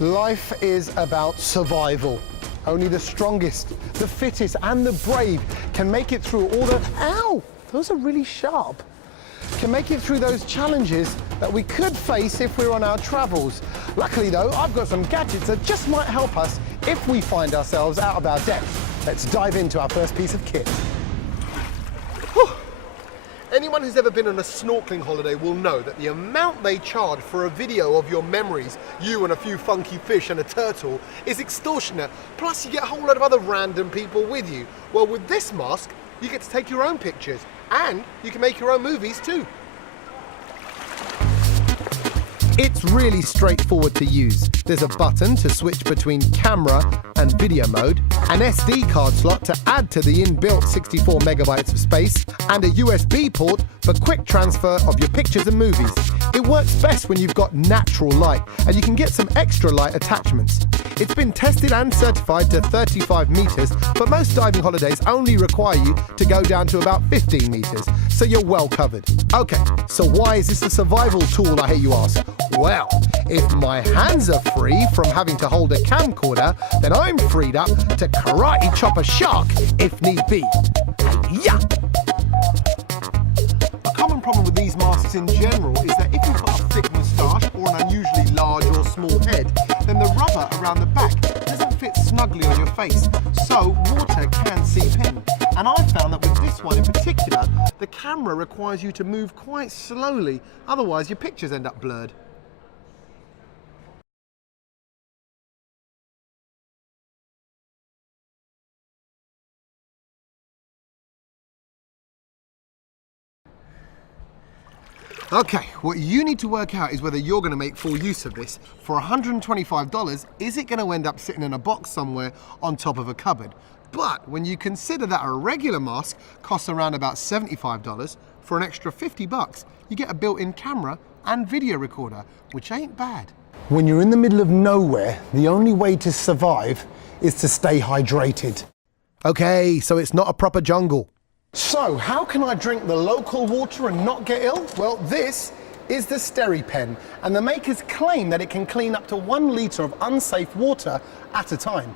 Life is about survival. Only the strongest, the fittest, and the brave can make it through all the... Ow! Those are really sharp. Can make it through those challenges that we could face if we're on our travels. Luckily though, I've got some gadgets that just might help us if we find ourselves out of our depth. Let's dive into our first piece of kit. Whew. Anyone who's ever been on a snorkeling holiday will know that the amount they charge for a video of your memories, you and a few funky fish and a turtle, is extortionate. Plus you get a whole lot of other random people with you. Well, with this mask, you get to take your own pictures and you can make your own movies too. It's really straightforward to use. There's a button to switch between camera and video mode, an SD card slot to add to the inbuilt 64 megabytes of space, and a USB port for quick transfer of your pictures and movies. It works best when you've got natural light, and you can get some extra light attachments. It's been tested and certified to 35 meters, but most diving holidays only require you to go down to about 15 meters, so you're well covered. Okay, so why is this a survival tool, I hear you ask? Well, if my hands are free from having to hold a camcorder, then I'm freed up to karate chop a shark if need be. Yeah. A common problem with these masks in general is that if you've got a thick moustache or an unusually large or small head, then the rubber around the back doesn't fit snugly on your face, so water can seep in. And I found that with this one in particular, the camera requires you to move quite slowly, otherwise your pictures end up blurred. Okay, what you need to work out is whether you're going to make full use of this. For $125, is it going to end up sitting in a box somewhere on top of a cupboard? But when you consider that a regular mask costs around about $75, for an extra $50, you get a built-in camera and video recorder, which ain't bad. When you're in the middle of nowhere, the only way to survive is to stay hydrated. Okay, so it's not a proper jungle. So, how can I drink the local water and not get ill? Well, this is the SteriPen, and the makers claim that it can clean up to 1 litre of unsafe water at a time.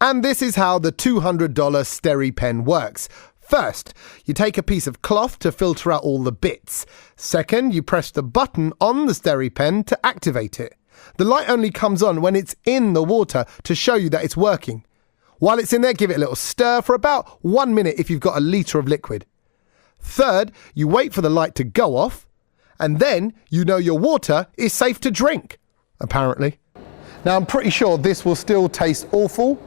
And this is how the $200 SteriPen works. First, you take a piece of cloth to filter out all the bits. Second, you press the button on the SteriPen to activate it. The light only comes on when it's in the water to show you that it's working. While it's in there, give it a little stir for about 1 minute if you've got a litre of liquid. Third, you wait for the light to go off, and then you know your water is safe to drink, apparently. Now, I'm pretty sure this will still taste awful.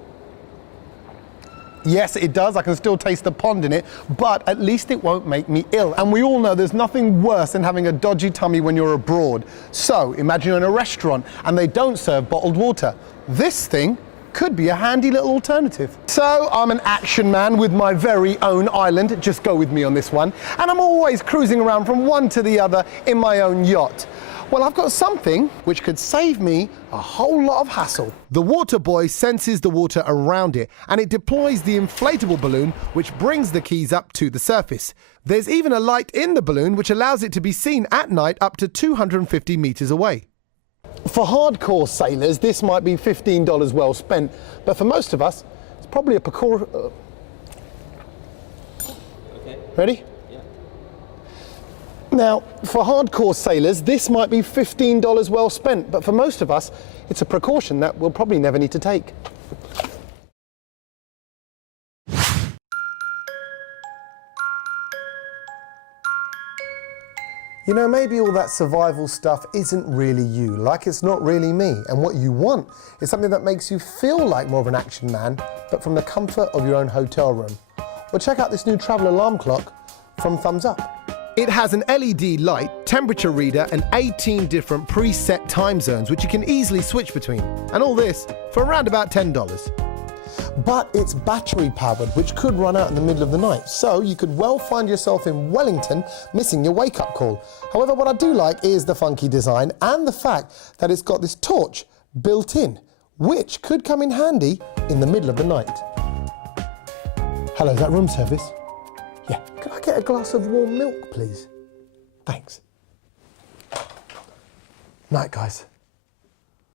Yes, it does. I can still taste the pond in it, but at least it won't make me ill. And we all know there's nothing worse than having a dodgy tummy when you're abroad. So, imagine you're in a restaurant and they don't serve bottled water. This thing could be a handy little alternative. So I'm an action man with my very own island, just go with me on this one, and I'm always cruising around from one to the other in my own yacht. Well, I've got something which could save me a whole lot of hassle. The water boy senses the water around it, and it deploys the inflatable balloon which brings the keys up to the surface. There's even a light in the balloon which allows it to be seen at night up to 250 meters away. For hardcore sailors, this might be $15 well spent, but for most of us, it's probably a precaution. Okay. Ready? Yeah. Now, for hardcore sailors, this might be $15 well spent, but for most of us, it's a precaution that we'll probably never need to take. You know, maybe all that survival stuff isn't really you, like it's not really me, and what you want is something that makes you feel like more of an action man, but from the comfort of your own hotel room. Well, check out this new travel alarm clock from Thumbs Up. It has an LED light, temperature reader, and 18 different preset time zones, which you can easily switch between. And all this for around about $10. But it's battery powered, which could run out in the middle of the night. So you could well find yourself in Wellington missing your wake-up call. However, what I do like is the funky design and the fact that it's got this torch built in, which could come in handy in the middle of the night. Hello, is that room service? Yeah, could I get a glass of warm milk, please? Thanks. Night, guys.